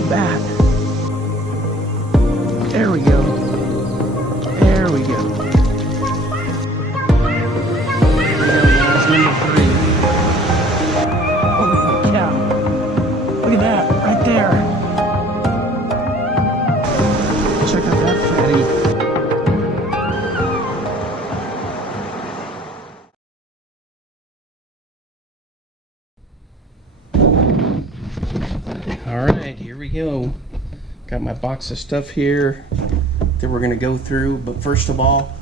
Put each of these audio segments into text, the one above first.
the bat. There we go. There we go. Number 3. Holy cow. Look at that, right there. Check out that fatty. Alright, here we go. Got my box of stuff here that we're going to go through. But first of all,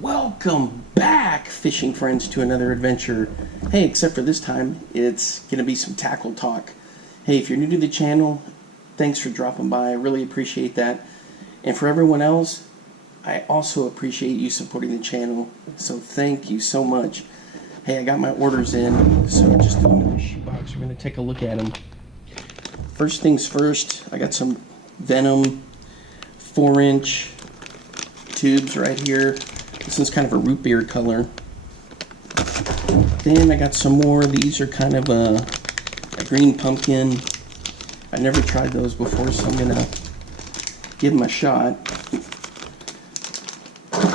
welcome back, fishing friends, to another adventure. Hey, except for this time, it's going to be some tackle talk. Hey, if you're new to the channel, thanks for dropping by. I really appreciate that. And for everyone else, I also appreciate you supporting the channel. So thank you so much. Hey, I got my orders in, so I just threw them in the shoebox. We're going to take a look at them. First things first, I got some Venom 4-inch tubes right here. This is kind of a root beer color. Then I got some more. These are kind of a green pumpkin. I've never tried those before, so I'm gonna give them a shot.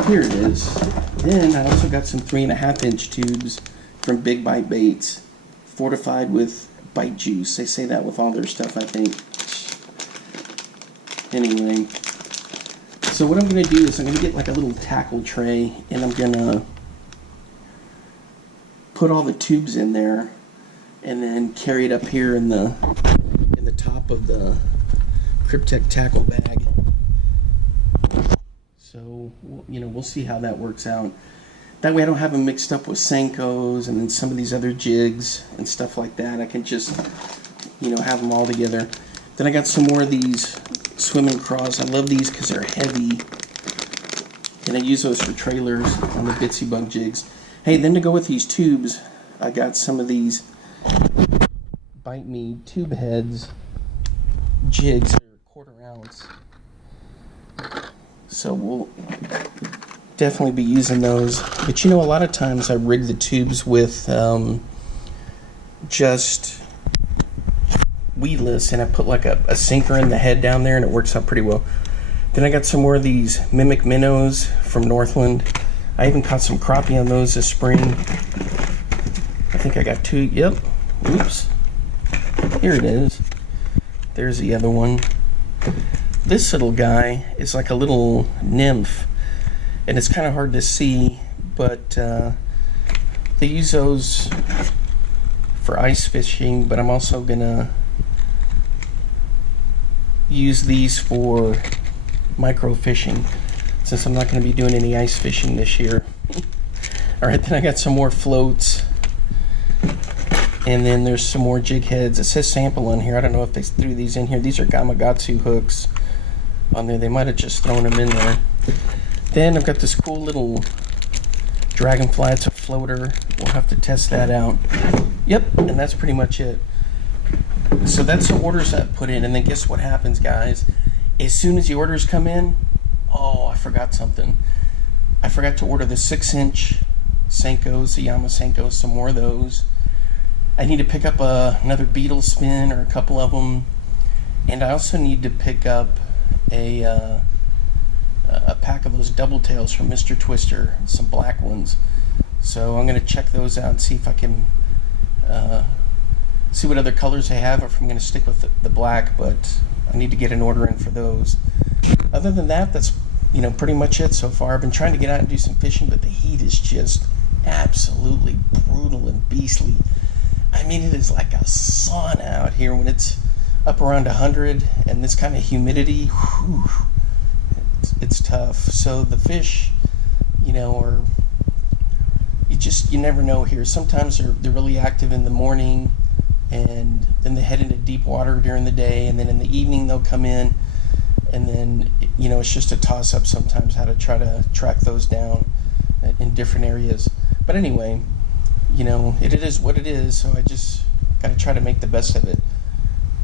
Here it is. Then I also got some 3.5-inch tubes from Big Bite Baits, fortified with bite juice. They say that with all their stuff, I think. Anyway, so what I'm going to do is I'm going to get like a little tackle tray, and I'm going to put all the tubes in there and then carry it up here in the top of the Cryptek tackle bag. So, you know, we'll see how that works out. That way I don't have them mixed up with Senkos and then some of these other jigs and stuff like that. I can just, you know, have them all together. Then I got some more of these swimming craws. I love these because they're heavy, and I use those for trailers on the Bitsy Bug jigs. Hey, then to go with these tubes, I got some of these Bite Me tube heads jigs. They're 1/4 ounce. So we'll definitely be using those. But you know, a lot of times I rig the tubes with just weedless, and I put like a sinker in the head down there, and it works out pretty well. Then I got some more of these Mimic Minnows from Northland. I even caught some crappie on those this spring. I think I got 2. Yep. Oops. Here it is. There's the other one. This little guy is like a little nymph, and it's kind of hard to see, but they use those for ice fishing, but I'm also gonna use these for micro fishing since I'm not going to be doing any ice fishing this year. Alright, then I got some more floats, and then there's some more jig heads. It says sample on here. I don't know if they threw these in here. These are Gamakatsu hooks on there. They might have just thrown them in there. Then I've got this cool little dragonfly. It's a floater. We'll have to test that out. Yep, and that's pretty much it. So that's the orders I put in, and then guess what happens, guys? As soon as the orders come in, oh, I forgot something. I forgot to order the 6-inch Senkos, the Yama Senkos, some more of those. I need to pick up another beetle spin or a couple of them, and I also need to pick up a pack of those double tails from Mr. Twister, some black ones. So I'm going to check those out and see if I can see what other colors they have, or if I'm going to stick with the black, but I need to get an order in for those. Other than that, that's, you know, pretty much it so far. I've been trying to get out and do some fishing, but the heat is just absolutely brutal and beastly. I mean, it is like a sauna out here when it's up around 100, and this kind of humidity, whew, it's tough. So the fish, you know, are, you never know here. Sometimes they're really active in the morning, and then they head into deep water during the day, and then in the evening they'll come in, and then, you know, it's just a toss-up sometimes how to try to track those down in different areas. But anyway, you know, it is what it is, so I just got to try to make the best of it.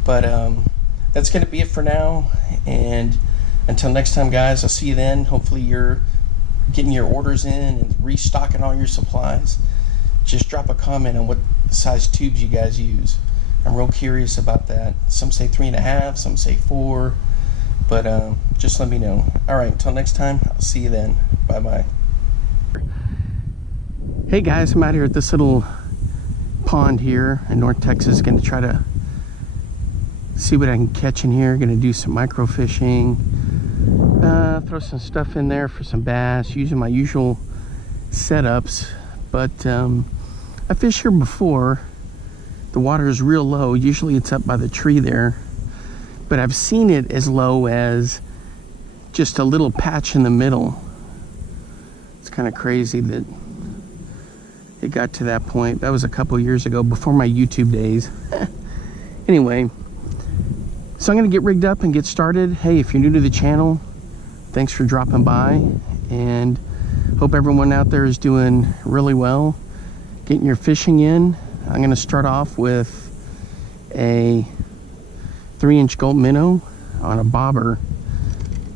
But that's going to be it for now, and until next time, guys, I'll see you then. Hopefully you're getting your orders in and restocking all your supplies. Just drop a comment on what size tubes you guys use. I'm real curious about that. Some say 3.5, some say 4, but just let me know. All right, until next time, I'll see you then. Bye bye. Hey guys, I'm out here at this little pond here in North Texas. Going to try to see what I can catch in here. Going to do some micro fishing, throw some stuff in there for some bass, using my usual setups. But I fished here before. The water is real low. Usually it's up by the tree there, but I've seen it as low as just a little patch in the middle. It's kind of crazy that it got to that point. That was a couple years ago, before my YouTube days. Anyway, so I'm gonna get rigged up and get started. Hey, if you're new to the channel, thanks for dropping by, and hope everyone out there is doing really well, getting your fishing in. I'm gonna start off with a 3-inch Gulp minnow on a bobber,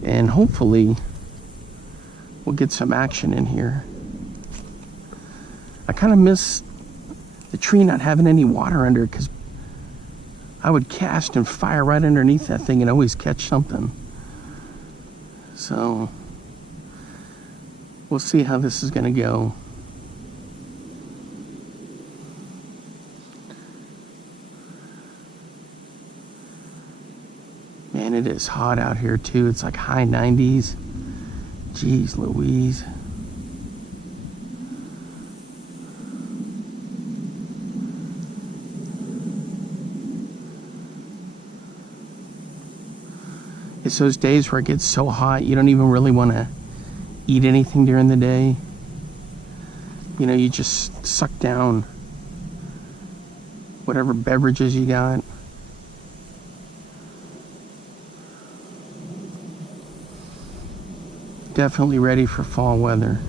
and hopefully we'll get some action in here. I kind of miss the tree not having any water under it, because I would cast and fire right underneath that thing and always catch something. So we'll see how this is going to go. Man, it is hot out here too. It's like high 90s. Jeez Louise. It's those days where it gets so hot you don't even really want to eat anything during the day. You know, you just suck down whatever beverages you got. Definitely ready for fall weather.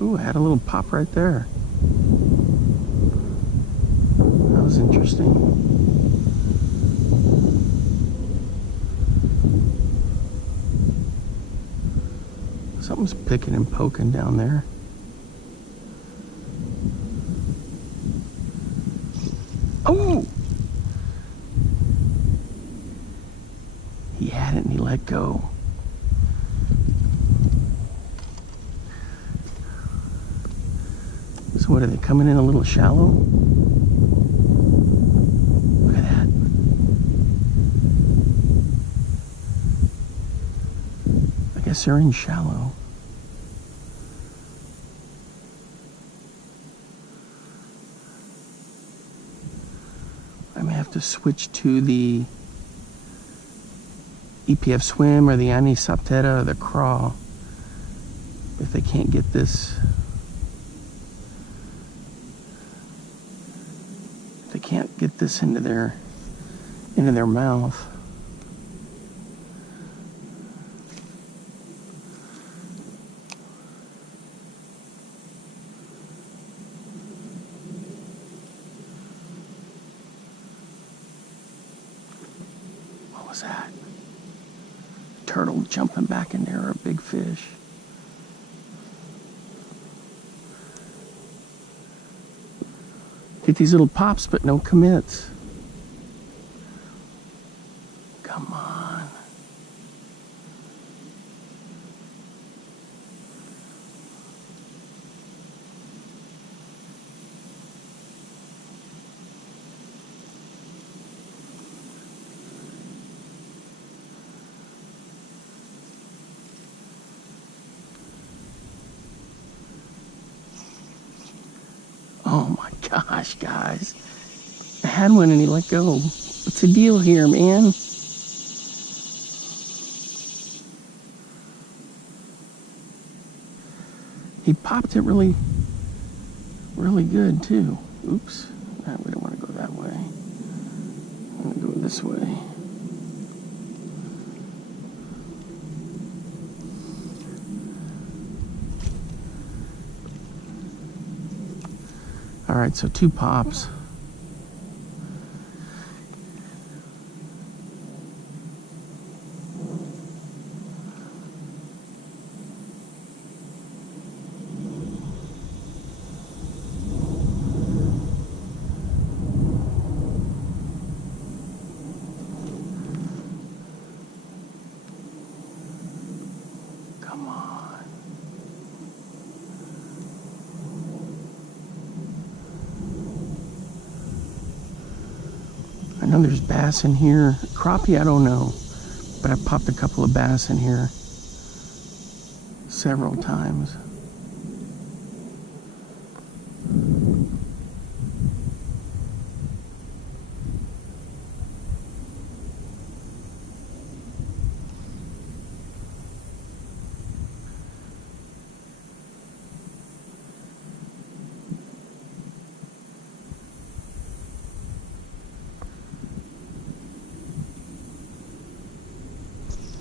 Ooh, I had a little pop right there. That was interesting. Something's picking and poking down there. Oh! He had it and he let go. So what, are they coming in a little shallow? Look at that. I guess they're in shallow. I may have to switch to the EPF swim or the anisoptera or the craw if they can't get this. If they can't get this into their mouth. What was that? Turtle jumping back in there, or a big fish? Get these little pops, but no commits. Come on. Oh my gosh, guys. I had one and he let go. What's the deal here, man? He popped it really good too. Oops. No, we don't want to go that way. I want to go this way. All right, so 2 pops. know there's bass in here. Crappie, I don't know. But I popped a couple of bass in here several times.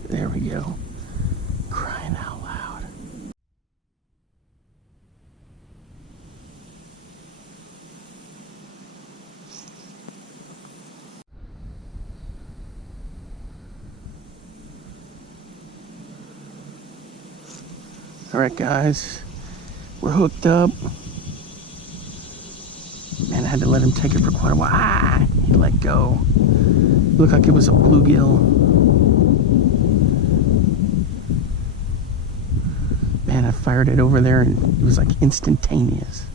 There we go. Crying out loud. All right, guys, we're hooked up. Man, I had to let him take it for quite a while. Ah, he let go. Looked like it was a bluegill. Man, I fired it over there and it was like instantaneous.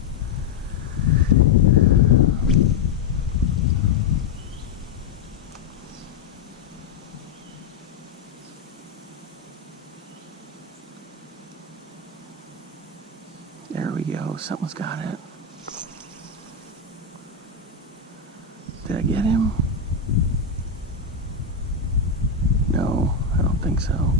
There we go. Someone's got it. Did I get him? No, I don't think so.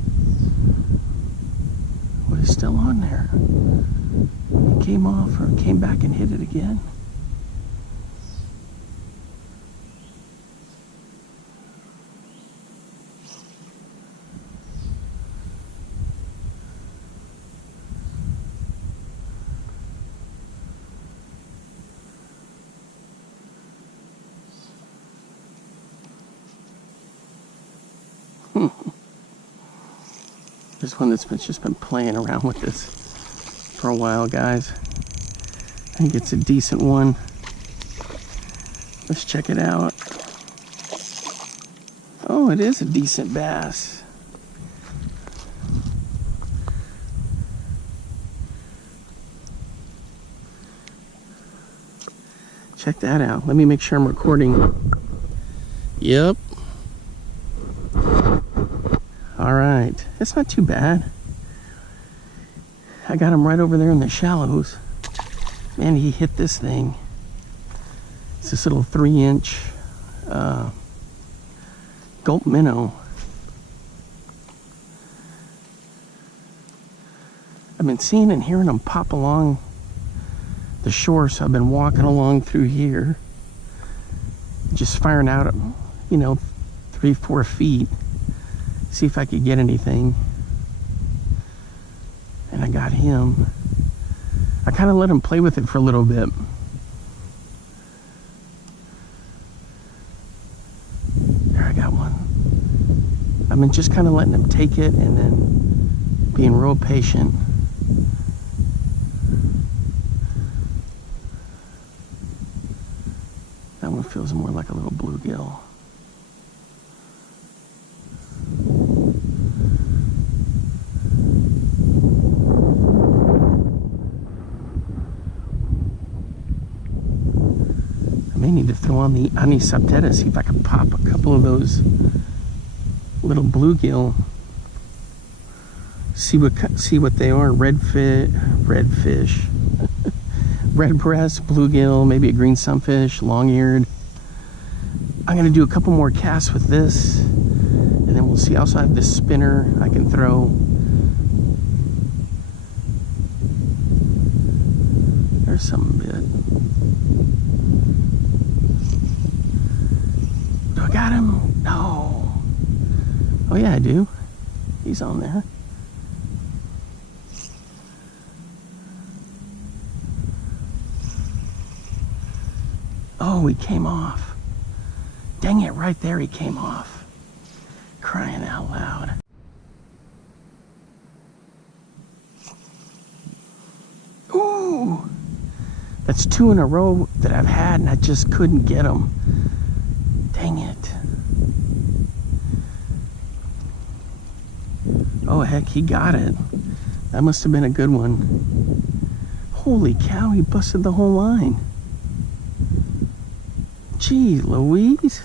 But it's still on there. It came off or came back and hit it again. There's one that's just been playing around with this for a while, guys. I think it's a decent one. Let's check it out. Oh, it is a decent bass. Check that out. Let me make sure I'm recording. Yep. All right, it's not too bad. I got him right over there in the shallows. Man, he hit this thing. It's this little 3-inch Gulp Minnow. I've been seeing and hearing them pop along the shore, so I've been walking along through here, just firing out, 3-4 feet. See if I could get anything. And I got him. I kind of let him play with it for a little bit. There, I got one. I've been just kind of letting him take it and then being real patient. That one feels more like a little bluegill. I need to throw on the anisaptera, see if I can pop a couple of those little bluegill. See what they are. Redfish, red breast, bluegill, maybe a green sunfish, long-eared. I'm gonna do a couple more casts with this, and then we'll see. I also have this spinner I can throw. There's something bit. Do I got him? No. Oh yeah, I do. He's on there. Oh, he came off. Dang it, right there he came off. Crying out loud. Ooh. That's 2 in a row that I've had and I just couldn't get them. Dang it. Oh heck, he got it. That must have been a good one. Holy cow, he busted the whole line. Gee Louise.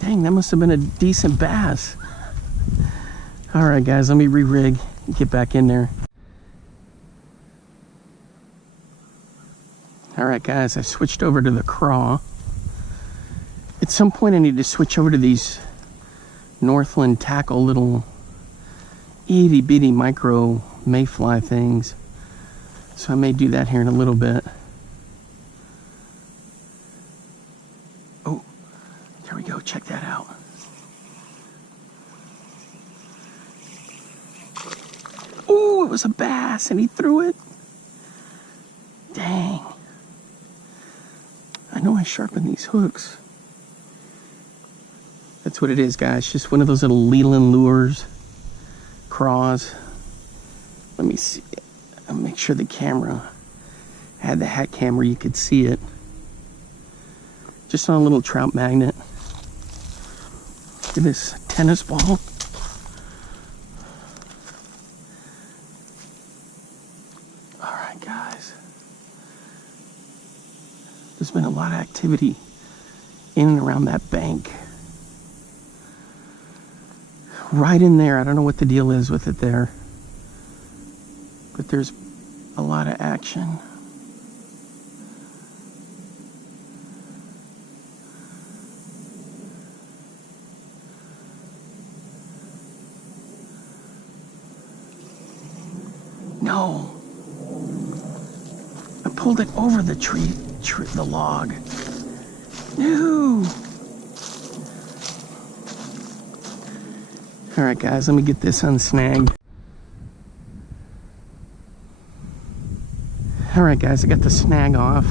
Dang, that must have been a decent bass. All right, guys, let me re-rig and get back in there. All right, guys, I switched over to the craw. At some point, I need to switch over to these Northland tackle little itty bitty micro mayfly things. So I may do that here in a little bit. Oh, there we go. Check that out. Oh, it was a bass and he threw it. Dang. I know I sharpened these hooks. That's what it is, guys. Just one of those little Leland lures. Craws. Let me see. I'll make sure the camera had the hat cam where you could see it. Just on a little trout magnet. Look at this tennis ball. Alright, guys. There's been a lot of activity in and around that bank. Right in there. I don't know what the deal is with it there. But there's a lot of action. No. I pulled it over the tree, the log. No. All right, guys, let me get this unsnagged. All right, guys, I got the snag off.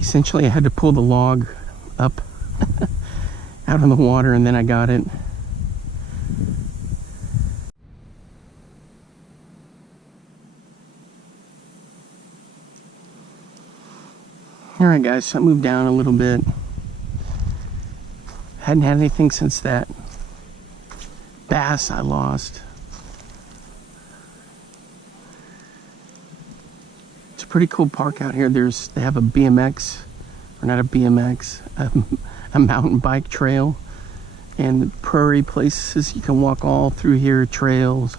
Essentially, I had to pull the log up out of the water, and then I got it. All right, guys, so I moved down a little bit. Hadn't had anything since that bass I lost. It's a pretty cool park out here. They have a BMX, or not a BMX, a mountain bike trail, and prairie places. You can walk all through here, trails.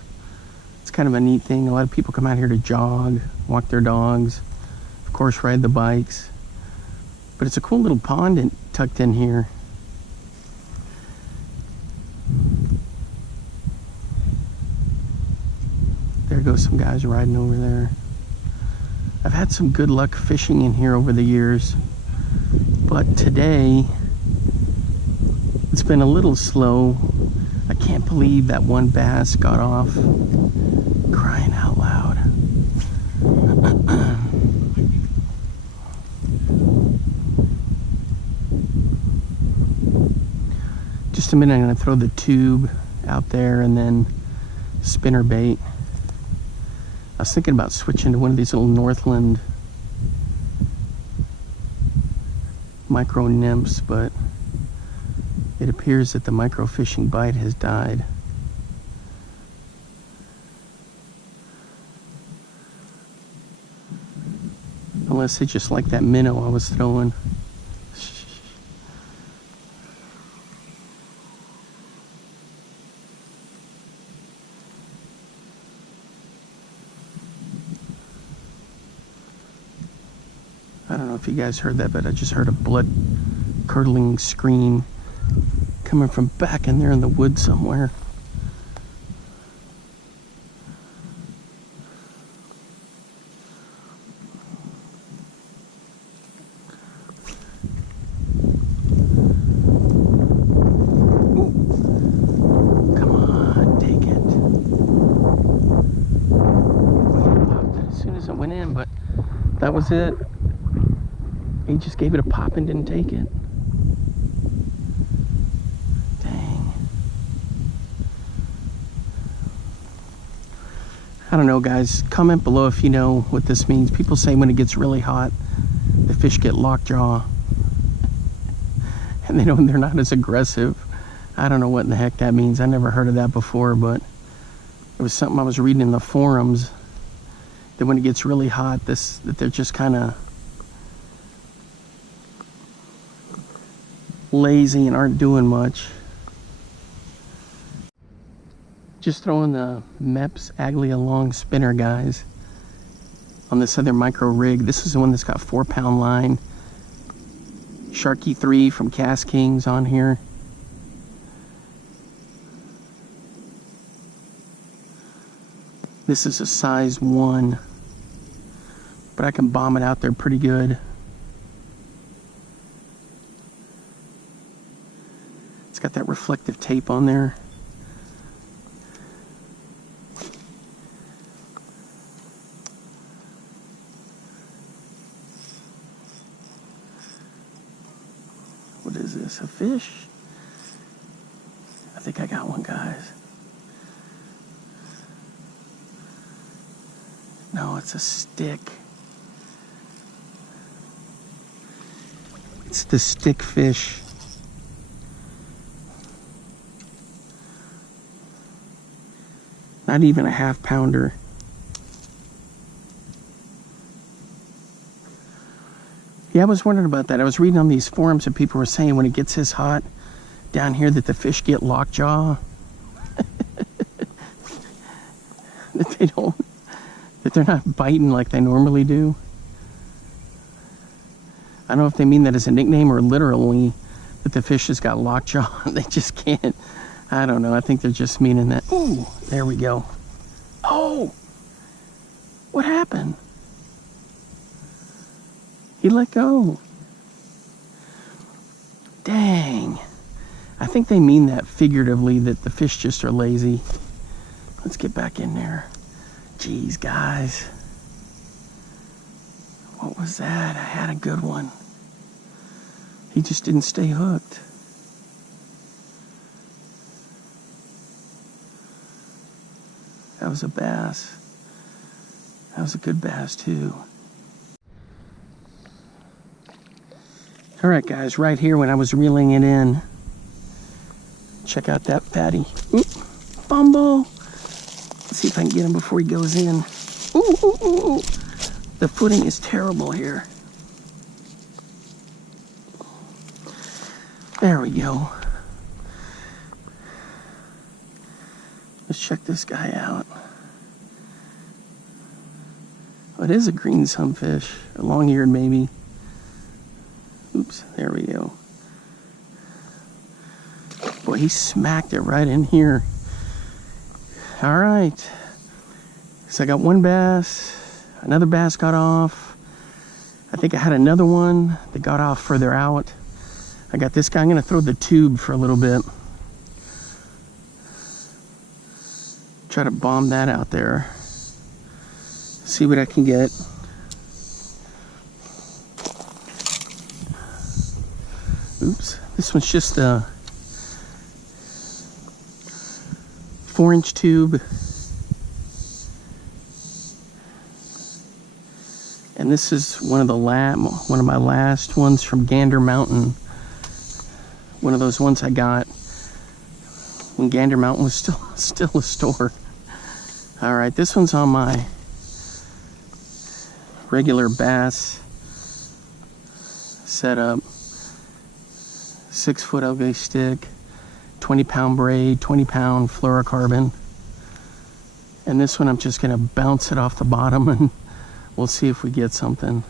It's kind of a neat thing. A lot of people come out here to jog, walk their dogs, of course, ride the bikes. But it's a cool little pond tucked in here. There goes some guys riding over there. I've had some good luck fishing in here over the years, but today it's been a little slow. I can't believe that one bass got off. Crying out loud. Just a minute, I'm going to throw the tube out there and then spinner bait. I was thinking about switching to one of these little Northland micro nymphs, but it appears that the micro fishing bite has died. Unless they just like that minnow I was throwing. I don't know if you guys heard that, but I just heard a blood-curdling scream coming from back in there in the woods somewhere. Ooh. Come on, take it. It popped as soon as it went in, but that was it. He just gave it a pop and didn't take it. Dang. I don't know, guys. Comment below if you know what this means. People say when it gets really hot, the fish get lockjaw. And they're not as aggressive. I don't know what in the heck that means. I never heard of that before, but it was something I was reading in the forums. that when it gets really hot, that they're just kind of lazy and aren't doing much. Just throwing the Mepps Aglia long spinner, guys, on this other micro rig. This is the one that's got 4-pound line. Sharky 3 from Cast Kings on here. This is a size 1, but I can bomb it out there pretty good. It's got that reflective tape on there. What is this, a fish? I think I got one, guys. No, it's a stick. It's the stick fish. Not even a 1/2 pounder. Yeah, I was wondering about that. I was reading on these forums and people were saying when it gets this hot down here that the fish get lockjaw. That they're not biting like they normally do. I don't know if they mean that as a nickname or literally that the fish has got lockjaw. They just can't. I don't know. I think they're just meaning that. Ooh, there we go. Oh, what happened? He let go. Dang. I think they mean that figuratively, that the fish just are lazy. Let's get back in there. Jeez, guys. What was that? I had a good one. He just didn't stay hooked. That was a bass. That was a good bass, too. All right, guys, right here when I was reeling it in, check out that fatty. Oop, fumble. Let's see if I can get him before he goes in. Ooh, ooh, ooh, ooh. The footing is terrible here. There we go. Let's check this guy out. Oh, it is a green sunfish, a long-eared maybe. Oops, there we go. Boy, he smacked it right in here. All right. So I got one bass. Another bass got off. I think I had another one that got off further out. I got this guy. I'm going to throw the tube for a little bit. Try to bomb that out there. See what I can get. Oops. This one's just a 4-inch tube. And this is one of my last ones from Gander Mountain. One of those ones I got when Gander Mountain was still a store. All right, this one's on my regular bass setup. 6-foot ugly stick, 20-pound braid, 20-pound fluorocarbon. And this one I'm just gonna bounce it off the bottom and we'll see if we get something.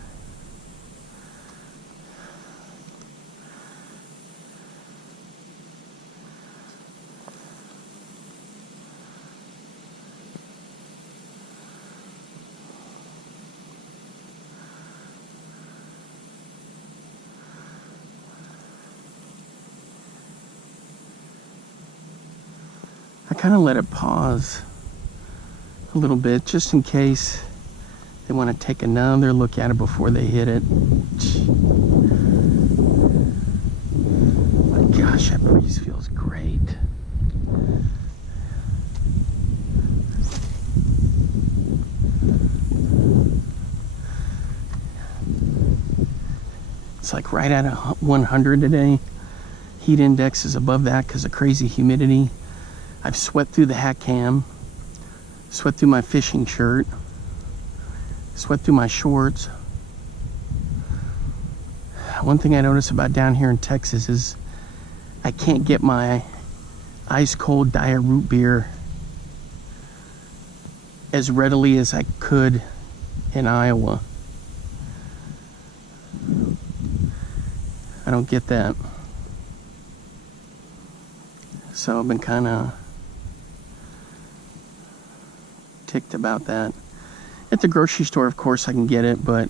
I kind of let it pause a little bit just in case they want to take another look at it before they hit it. My gosh, that breeze feels great. It's like right at 100 today. Heat index is above that because of crazy humidity. I've sweat through the hat cam, sweat through my fishing shirt. Sweat through my shorts. One thing I notice about down here in Texas is I can't get my ice cold diet root beer as readily as I could in Iowa. I don't get that. So I've been kind of ticked about that. At the grocery store, of course, I can get it, but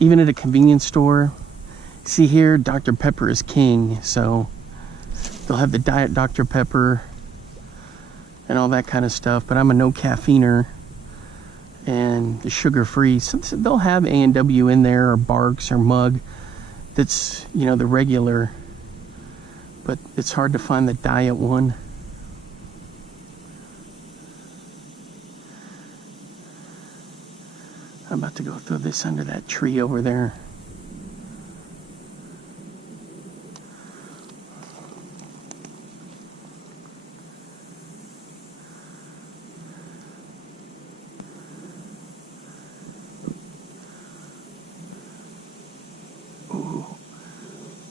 even at a convenience store, see here, Dr. Pepper is king, so they'll have the Diet Dr. Pepper and all that kind of stuff, but I'm a no caffeiner and the sugar-free. So they'll have A&W in there, or Barks, or Mug, that's, you know, the regular, but it's hard to find the diet one. I'm about to go throw this under that tree over there. Ooh,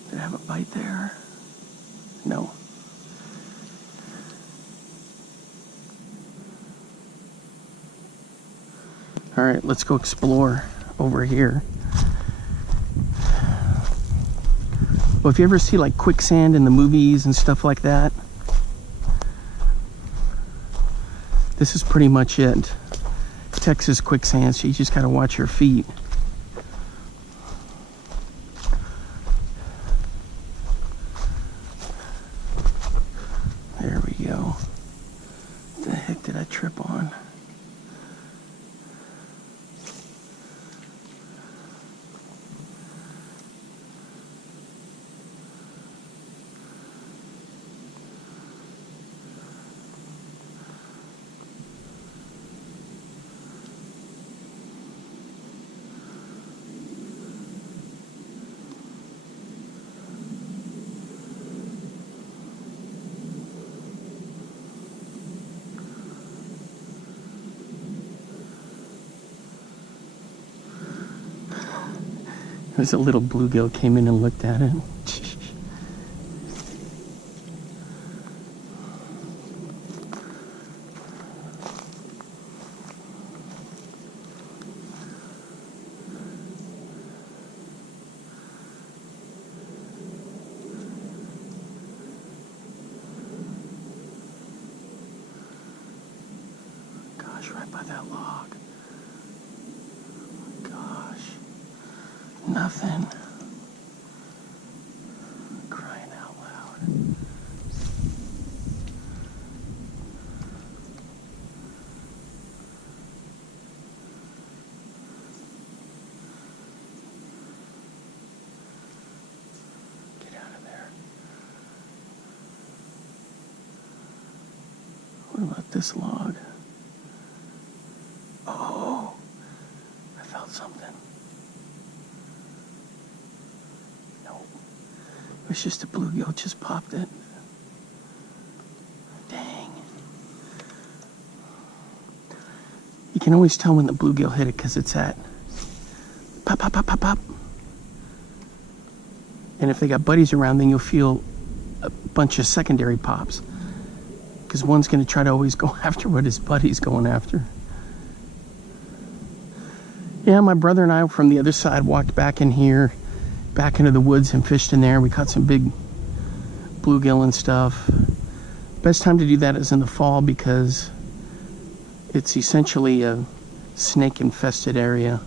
did I have a bite there? No. All right, let's go explore over here. Well, if you ever see like quicksand in the movies and stuff like that, this is pretty much it. Texas quicksand, so you just gotta watch your feet. There we go. What the heck did I trip on? There's a little bluegill came in and looked at it. Gosh, right by that log. Nothing. Crying out loud. Get out of there. What about this log? Oh, I felt something. It was just a bluegill, just popped it. Dang. You can always tell when the bluegill hit it because it's at pop, pop, pop, pop, pop. And if they got buddies around, then you'll feel a bunch of secondary pops. Because one's going to try to always go after what his buddy's going after. Yeah, my brother and I from the other side walked back in here, back into the woods, and fished in there. We caught some big bluegill and stuff. Best time to do that is in the fall because it's essentially a snake infested area.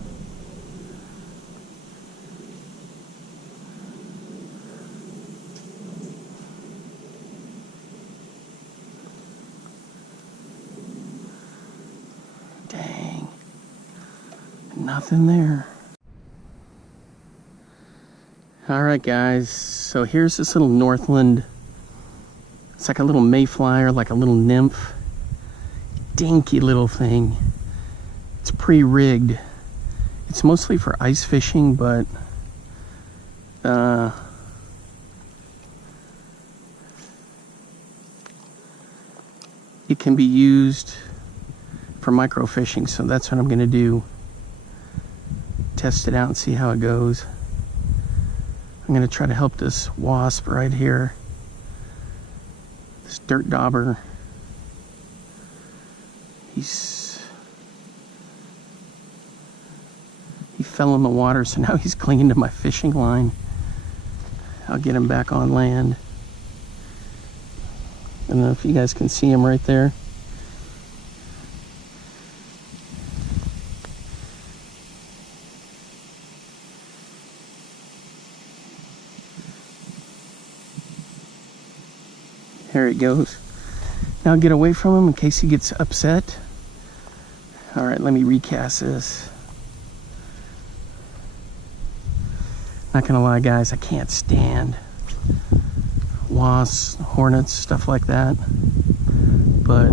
Dang, nothing there. All right, guys, so here's this little Northland. It's like a little Mayfly or like a little nymph. Dinky little thing. It's pre-rigged. It's mostly for ice fishing, but it can be used for micro fishing, so that's what I'm gonna do. test it out and see how it goes. I'm gonna try to help this wasp right here. This dirt dauber. He fell in the water, so now he's clinging to my fishing line. I'll get him back on land. I don't know if you guys can see him right there. There he goes. Now get away from him in case he gets upset. All right, let me recast this. Not gonna lie, guys, I can't stand wasps, hornets, stuff like that. But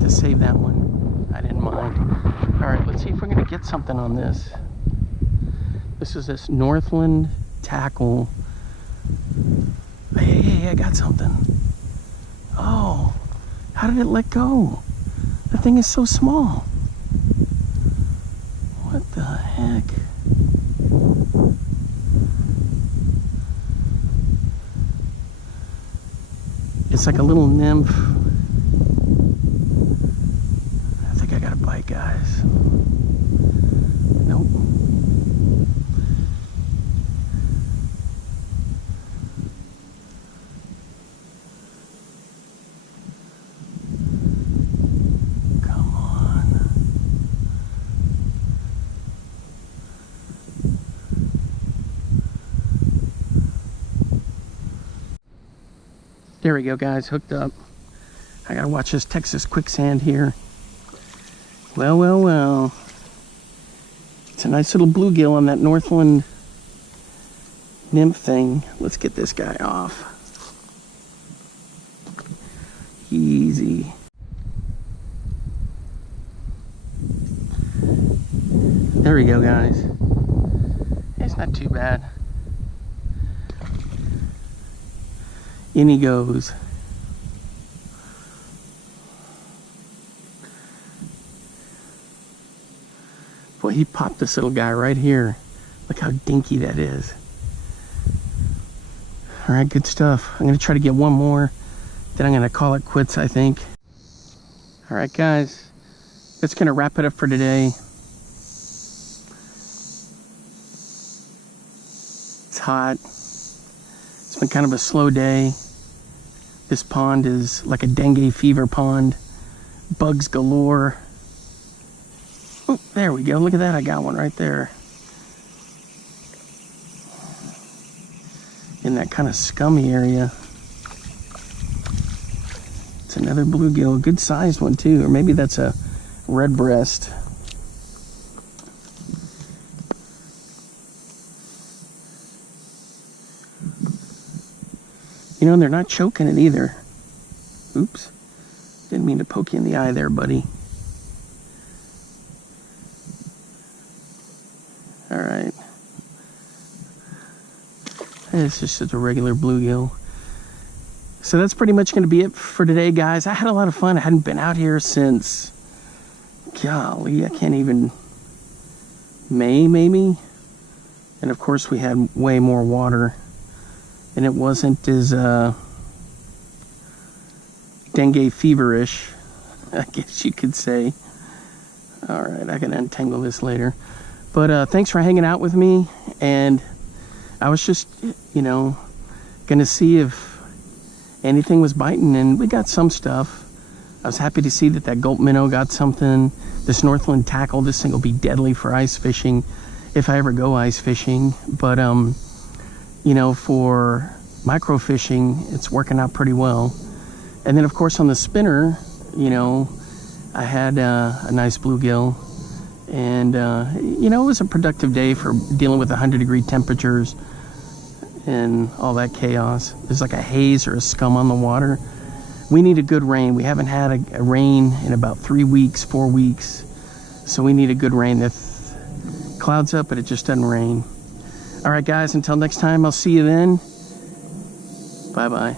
to save that one, I didn't mind. All right, let's see if we're gonna get something on this. This is this Northland tackle. Hey, I got something. Oh, how did it let go? The thing is so small. What the heck? It's like a little nymph. I think I got a bite, guys. Nope. Come on. There we go, guys, hooked up. I gotta watch this Texas quicksand here. Well, well, well. It's a nice little bluegill on that Northland nymph thing. Let's get this guy off. Easy. There we go, guys. It's not too bad. In he goes. Boy, he popped this little guy right here. Look how dinky that is. All right, good stuff. I'm gonna try to get one more, then I'm gonna call it quits, I think. All right, guys, that's gonna wrap it up for today. It's hot. It's been kind of a slow day. This pond is like a dengue fever pond. Bugs galore. Oh, there we go. Look at that. I got one right there. In that kind of scummy area. It's another bluegill. Good sized one too. Or maybe that's a red breast. You know, they're not choking it either. Oops. Didn't mean to poke you in the eye there, buddy. All right. It's just a regular bluegill. So that's pretty much going to be it for today, guys. I had a lot of fun. I hadn't been out here since, golly, I can't even, May maybe? And of course we had way more water. And it wasn't as dengue feverish, I guess you could say. All right, I can untangle this later. But thanks for hanging out with me. And I was just, you know, gonna see if anything was biting, and we got some stuff. I was happy to see that that Gulp minnow got something. This Northland tackle, this thing will be deadly for ice fishing if I ever go ice fishing. But you know, for micro fishing, it's working out pretty well. And then of course on the spinner, you know, I had a nice bluegill, and you know, it was a productive day for dealing with 100-degree temperatures and all that chaos. There's like a haze or a scum on the water. We need a good rain. We haven't had a rain in about 3 weeks, 4 weeks. So we need a good rain. The clouds up, but it just doesn't rain. All right, guys, until next time, I'll see you then. Bye-bye.